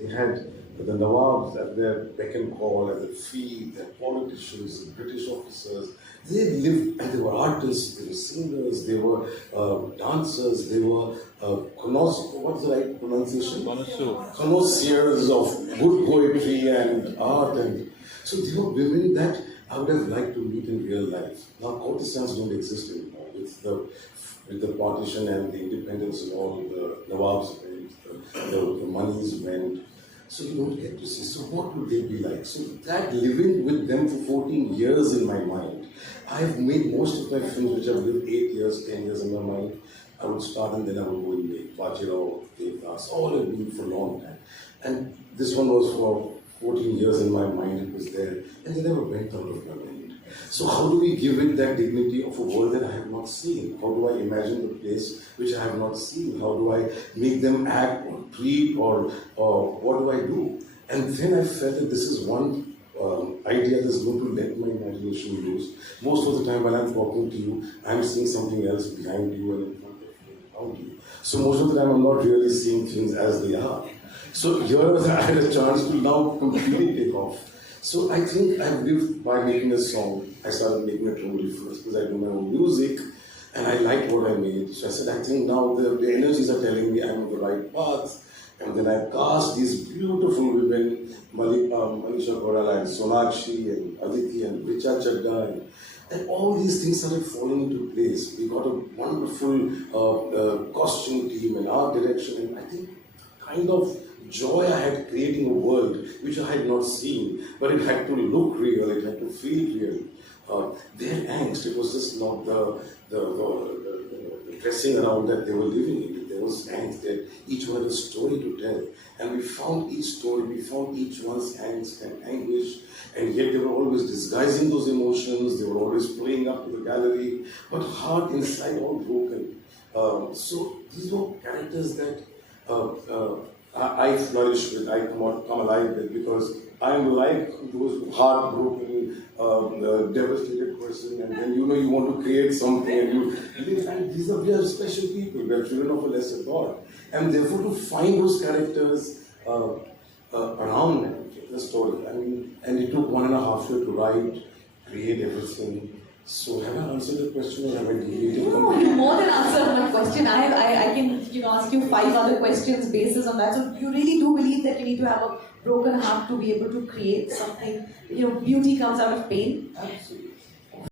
They had the Nawabs at their beck and call, at their feet, their politicians, British officers. They lived, and they were artists, they were singers, they were dancers, they were what's the right pronunciation? Connoisseurs of good poetry and art. And so they were women that I would have liked to meet in real life. Now courtesans don't exist anymore. With the partition and the independence and all, the Nawabs went, the monies went. So you don't get to see. So what would they be like? So that living with them for 14 years in my mind. I've made most of my films which have lived 8 years, 10 years in my mind. I would start and then I would go and make Bajirao, Devdas, all have been for a long time. And this one was for 14 years in my mind, it was there. And they never went out of my mind. So how do we give it that dignity of a world that I have not seen? How do I imagine the place which I have not seen? How do I make them act or treat or what do I do? And then I felt that this is one idea that's going to let my imagination loose. Most of the time when I'm talking to you, I'm seeing something else behind you and in front of you, around you. So most of the time I'm not really seeing things as they are. So here I had a chance to now completely take off. So I think I've lived by making a song. I started making a truly first because I do my own music and I liked what I made. So I said, I think now the energies are telling me I'm on the right path. And then I cast these beautiful women, Manisha Koirala and Sonakshi and Aditi and Richa Chadda and all these things started falling into place. We got a wonderful costume team and art direction, and I think kind of joy I had creating a world which I had not seen, but it had to look real, it had to feel real. Their angst, it was just not the dressing around that they were living in. There was angst there. Each one had a story to tell. And we found each story, we found each one's angst and anguish, and yet they were always disguising those emotions, they were always playing up to the gallery, but heart inside all broken. So these were characters that I flourish with, I come alive with, because I'm like those heartbroken, devastated person, and then you want to create something, and we are special people, we are children of a lesser God, and therefore to find those characters around the story. I mean, and it took 1.5 years to write, create everything. So have I answered the question or have I deviated? No, you more than answered my question. I can ask you 5 other questions basis on that. So you really do believe that you need to have a broken heart to be able to create something. Beauty comes out of pain. Absolutely.